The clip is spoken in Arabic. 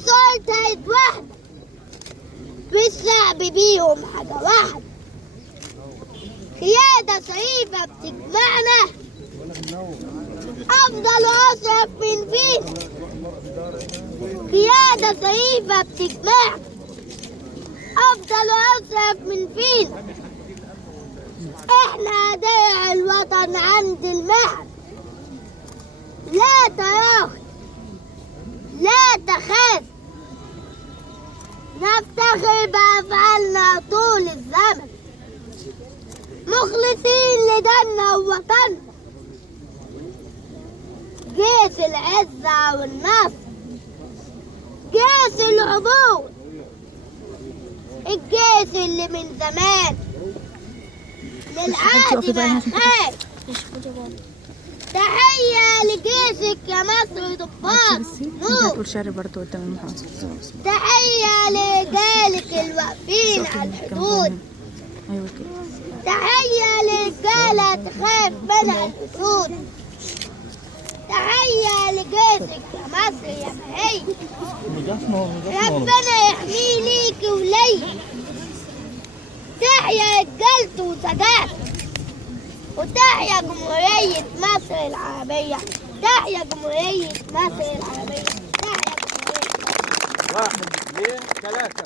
صوت هيد واحدة بالشعب بيهم حاجة واحدة، قيادة شريفة بتجمعنا، أفضل وأشرف من فينا. قيادة شريفة بتجمعنا، أفضل وأشرف من فينا. إحنا درع الوطن عند المهد، لا تراخي لا تخاف، نفتخر بأفعالنا طول الزمن، مخلصين لديننا ووطننا. جيش العزة والنصر، جيش العبور، الجيش اللي من زمان للعادي ما خاف. تحية لجيشك يا مصر ضباط نور، تحية لرجالك الواقفين على الحدود، تحية لرجالة تخاف منها الأسود، تحية لجيشك يا مصر يا بهي، ربنا يحميه ليكي وليا. تحيا رجالته وساداته، وتحيا جمهورية مصر العربية، تحيا جمهورية مصر العربية، تحيا جمهورية مصر. 1 2 3